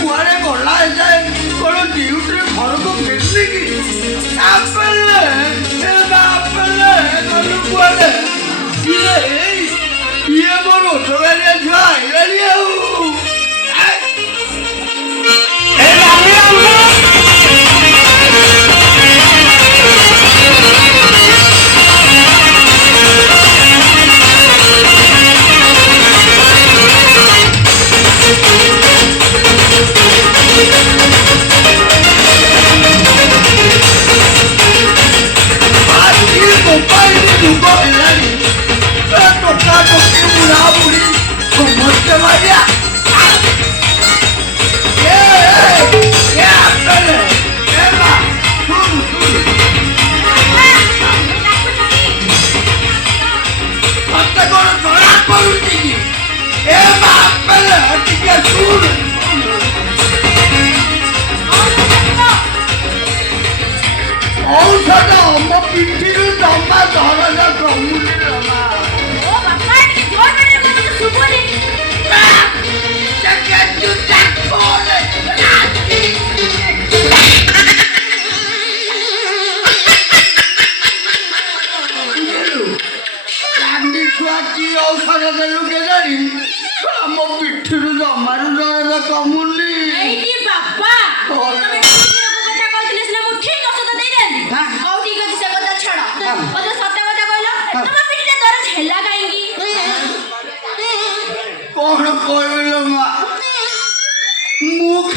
କୁଆଡ଼େ ଗଲା ଯାଏ କ'ଣ ଡ୍ୟୁଟିରେ ଘରକୁ ଫେରିଲି କି? ଆପେଲେ ଗଲୁ କୁଆଡ଼େ? ଇଏ ମୋ ରୋଜଗାରିଆ ଝିଅ ଆଇଲାଣି ଆଉ।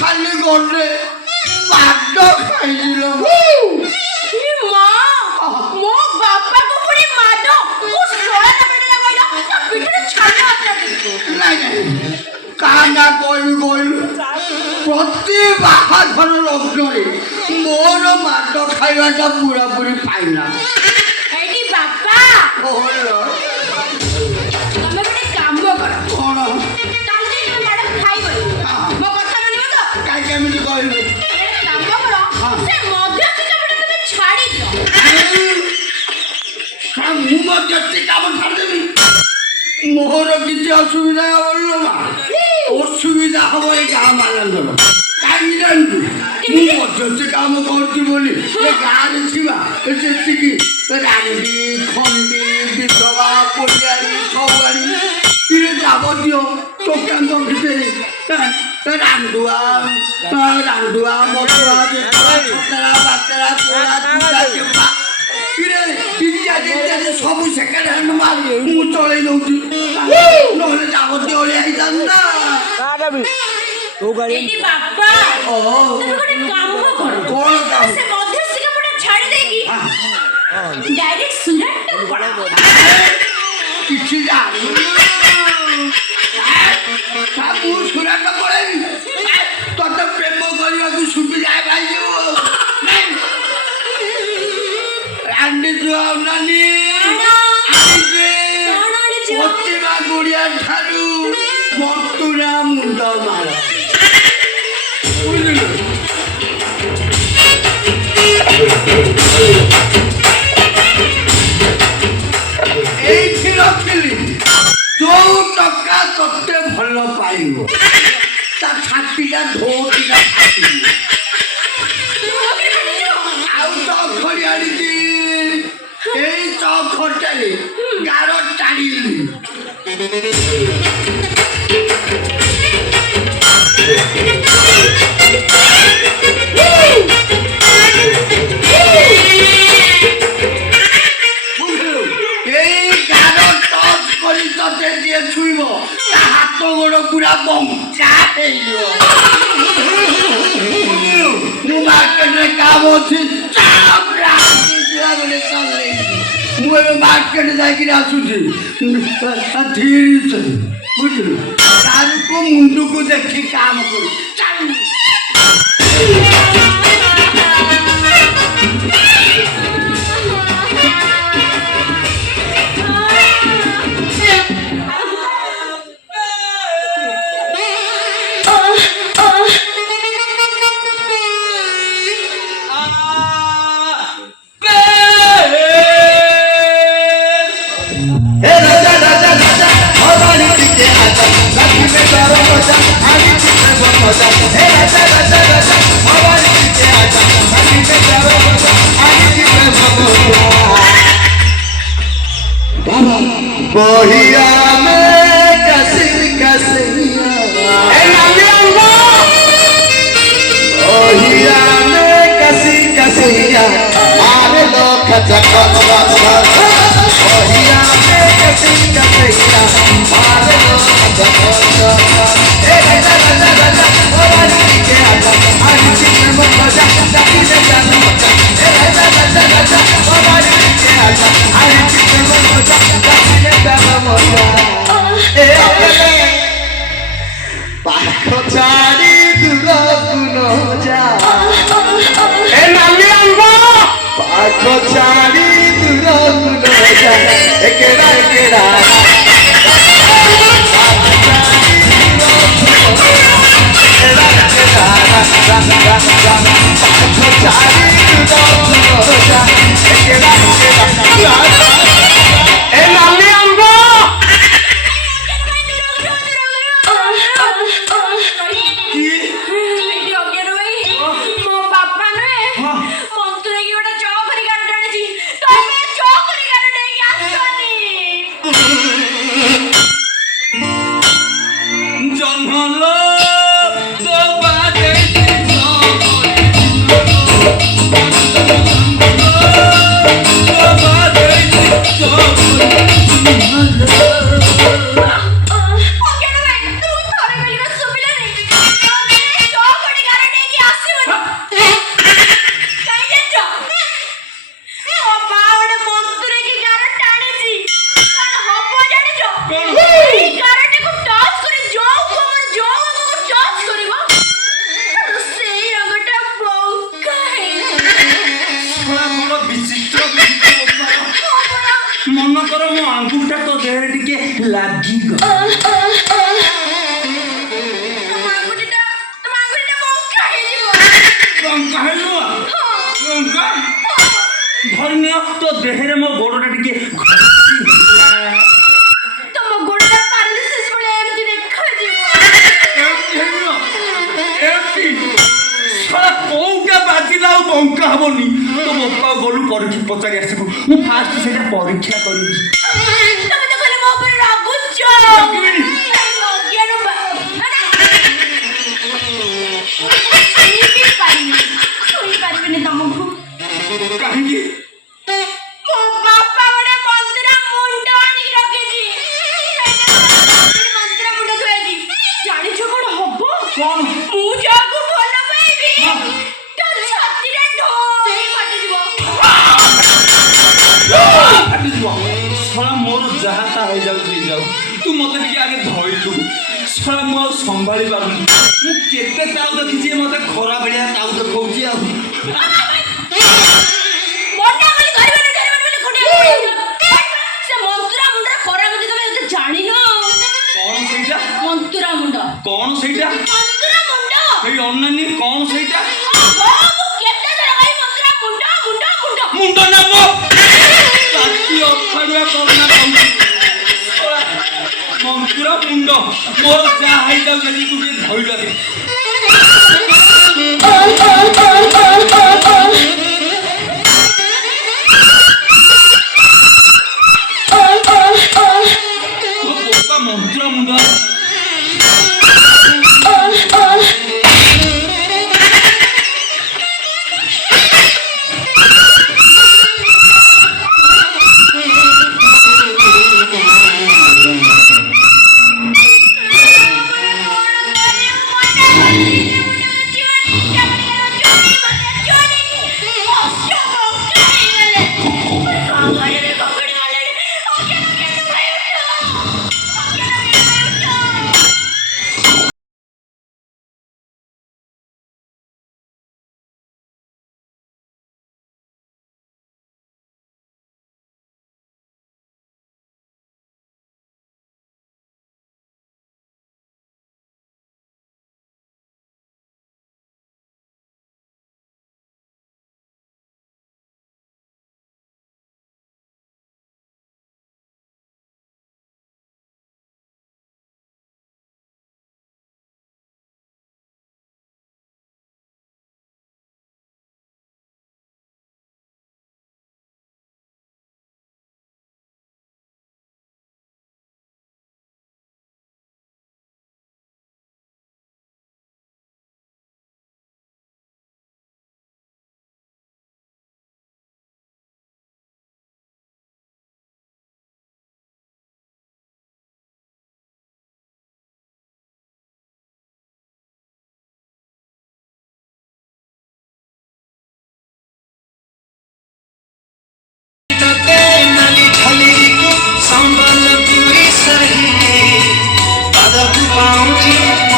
ଖାଲି ଗଲେ ମାଡ ଖାଇଯିଲ ମୋ ବାପାକୁ ପୁଣି ମାଡ କାହା ନା କହିବି କହିଲୁ ପ୍ରତି ବାହାଘର ଲଗ୍ନରେ ମୋର ମାଡ ଖାଇବାଟା ପୁରାପୁରି ପାଇଲା। ଏଇଠି ବାପା ତମେ ଗୋଟେ କାମ କର। କ'ଣ? କେମିତି କହିଲୁ? କାମ କର ସେ ମଧ୍ୟସ୍ଥି କାମଟା ତମେ ଛାଡ଼ି ଦିଅ। ମୁଁ ମଧ୍ୟସ୍ଥି କାମ ଛାଡ଼ିଦେବି? ମୋର କିଛି ଅସୁବିଧା ହବନି ମା। ଅସୁବିଧା ହବ ଏ ଗାଁ ମାନଙ୍କର। କାହିଁକି ଜାଣିଛୁ? ମୁଁ ମଧ୍ୟସ୍ଥି କାମ କରୁଛି ବୋଲି ଏ ଗାଁରେ ଥିବା ଯେତିକି ରାଣ୍ଡି ଖଣ୍ଡି ବିଧବା ପଡ଼ିଆରୀ ସବୁଆଣି ଯାବତୀୟ ଟୋକାଙ୍କ ଭିତରେ ରାଣ୍ଡୁଆ ମଧୁଆ ଛତରା ବାତରା ପୋଡ଼ା ଇତ୍ୟାଦି ସବୁ ସେକେଣ୍ଡ ହ୍ୟାଣ୍ଡ ମାଲ ମୁଁ ଚଳେଇ ଦଉଛି। ନହେଲେ ଯାବତୀୟ ଅଳିଆ ହେଇଥାନ୍ତା। କିଛି ଜାଣିନି ମୁଁ ସୁରାଟ ପଳେଇବି। ତତେ ପ୍ରେମ କରିବାକୁ ସୁବିଧା ପାଇଯିବ। ରାଣ୍ଡି ନାନୀ ପ୍ରତିଭା ଗୁଡିଆ ଠାରୁ ମନ୍ତୁରା ମୁଣ୍ଡ ମାର ବୁଝିଲୁ। ଏଇଠି ରଖିଲି ଯୋଉ ଟଙ୍କା ତତେ ଭଲ ପାଇବ ତା ଛାତିଟା ଧୋଇଟା ଫାଟିବ। ଆଉ ଚଖଡି ଆଣିଛି ଏଇ ଚଖଟାରେ ଗାର ଟାଣିଲି। ଛୁଇଁବ ତା ହାତ ଗୋଡ଼ ପୁରା ବଙ୍କା ହେଇଯିବ। ମୁଁ ମାର୍କେଟରେ କାମ ଅଛି ମୁଁ ଏବେ ମାର୍କେଟ ଯାଇକିରି ଆସୁଛି ଧୀରେ ବୁଝିଲୁ। ତାରକୁ ମୁଣ୍ଡକୁ ଦେଖି କାମ କରୁ। Hey!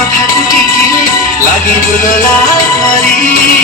मथाको टिकिले लागि बुलला हरी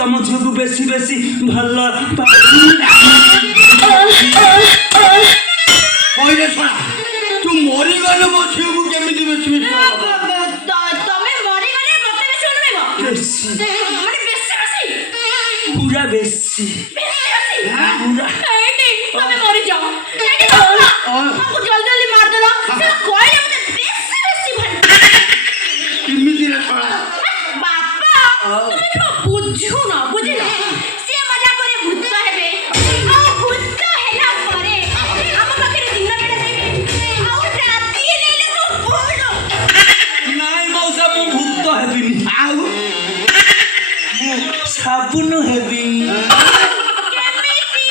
तुम झील को बेसी बेसी भल तू मरी गल मो झील को केमी बेसी बेसी तमे मरी गले मते बेसी उड़बेबो माने बेसी बेसी पूरा बेसी पूरा एडी तमे मरी जाओ एडी बाबा हमको जल्दी जल्दी मार देलो से कोई मते बेसी बेसी भल केमी रे छोड़ा बाबा तुम तो बुझू ना बुझिलो से मजा करे भूत हेबे आ भूत हेला परे हम पाखरे दिन बेला देबे आ राती लेले तो बोलो नाई मौसा मु भूत हेबिनी आउ मु साबुन हेबी केमिति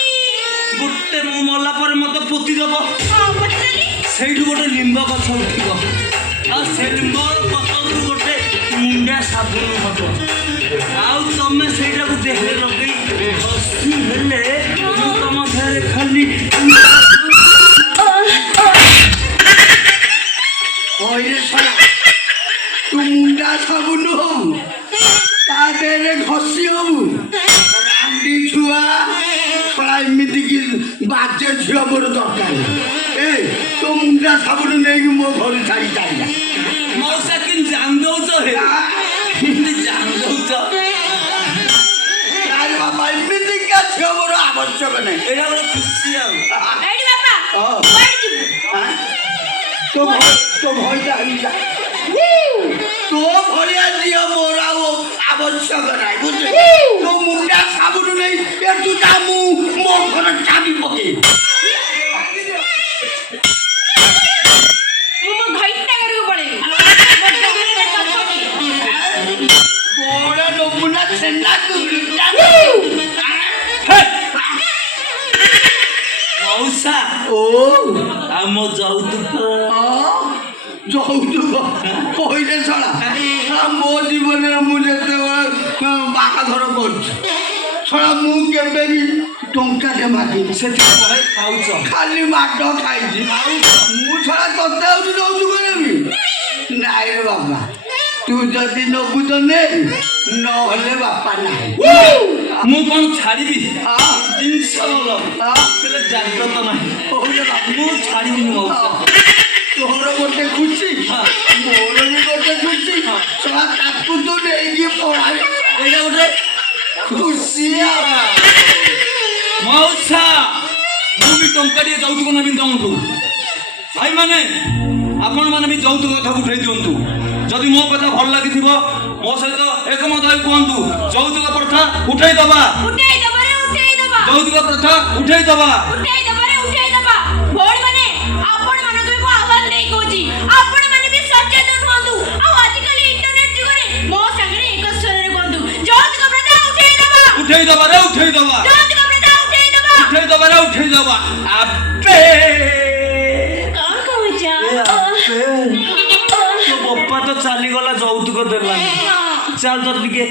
गुट्टे मु मला पर मते पोती देबो बचली सेइडु गोटे लिंब गछ उठिबो आ से लिंब पतरु गोटे मुंडा साबुन हबो आउ तमे सेइडा को देहरे लगई हसी हेले मु तम घरे खाली ओइरे साला तू मुंडा साबुन हो ता देरे घसी हो रांडी छुआ छोड़ा एमिति की बाजे झियो मोर दरकार ए तो मुंडा साबुन नहीं मो घर छाड़ी जाइला मौसा किन जान दो तो है किन जान दो तो अरे बाबा एमिति का झियो मोर आवश्यक नहीं एडा बड़ खुशी आ एडी बाबा कोइ दिबो तो भई जा तो ଆବଶ୍ୟକ ନାହିଁ ବୁଝିଲୁ ତୋ ମୁଣ୍ଡା ସାବୁନ ନେଇ ଏଠୁ ଯା ମୁଁ ମୋ ଘର ଚାବି ପକେଇ ମୁଁ ମୋ ଘଇଟା ଘରକୁ ପଳେଇବି ବଡ଼ ନମୁନା ଛେନା ମଉସା ଓ ଆମ ଯୌତୁକ ଯୌତୁକ କହିଲେ ଶଳା ମୋ ଜୀବନରେ ମୁଁ ଯେତେବେଳେ ବାହାଘର କରୁଛି ଶଳା ମୁଁ କେବେ ବି ଟଙ୍କାଟେ ମାଗିନି ସେଥିପାଇଁ ଖାଉଛ ଖାଲି ମାଡ଼ ଖାଇଛି ମୁଁ ଶଳା ତତେ ଆଉଛୁ ଯୌତୁକ ନେବି ନାଇଁ ରେ ବାବା ତୁ ଯଦି ନବୁ ତ ନେ ନହେଲେ ବାପା ନାହିଁ ମୁଁ କଣ ଛାଡ଼ିବି ଜିନିଷ ଭଲ ହେଲେ ଜାଗ୍ରତ ନାହିଁ ମୁଁ ଛାଡ଼ିବିନି ମଉସା ତୋର ଗୋଟେ ଖୁସି ମୋର ବି ଗୋଟେ ଖୁସି ଶଳା ତାକୁ ତୁ ନେଇକି ପଳାଇ ଏଇଟା ଗୋଟେ ଖୁସି ମଉସା ମୁଁ ବି ଟଙ୍କାଟିଏ ଯୌତୁକ ନେବି ତମଠୁ ଭାଇମାନେ ଆପଣମାନେ ବି ଯୌତୁକ କଥାକୁ ଉଠେଇ ଦିଅନ୍ତୁ ଯଦି ମୋ କଥା ଭଲ ଲାଗିଥିବ ମୋ ସହିତ ଏକମତ ହୋଇ କୁହନ୍ତୁ ଯୌତୁକ ପ୍ରଥା ଉଠେଇ ଦବା ଯୌତୁକ ପ୍ରଥା ଉଠେଇ ଦବା ଭଉଣୀ ମାନେ ଆପଣ ମାନଙ୍କୁ ବି ଆହ୍ୱାନ ଦେଇ କହୁଛି ଆପଣ ମାନେ ବି ସଚେତନ ହୁଅନ୍ତୁ ଆଉ ଆଜିକାଲି ଇଣ୍ଟରନେଟ ଯୁଗରେ ମୋ ସାଙ୍ଗରେ ଏକ ସ୍ୱରରେ କୁହନ୍ତୁ ଯୌତୁକ ପ୍ରଥା ଉଠେଇ ଦବା ରେ ଉଠେଇ ଦବା ଯୌତୁକ ପ୍ରଥା ଉଠେଇ ଦବା ରେ ଉଠେଇ ଦବା ଆପେ କଣ କହୁଛ ତୋ ବାପା ତ ଚାଲିଗଲା ଯୌତୁକ ଦେଲାନି ଚାଲ ତ ଟିକେ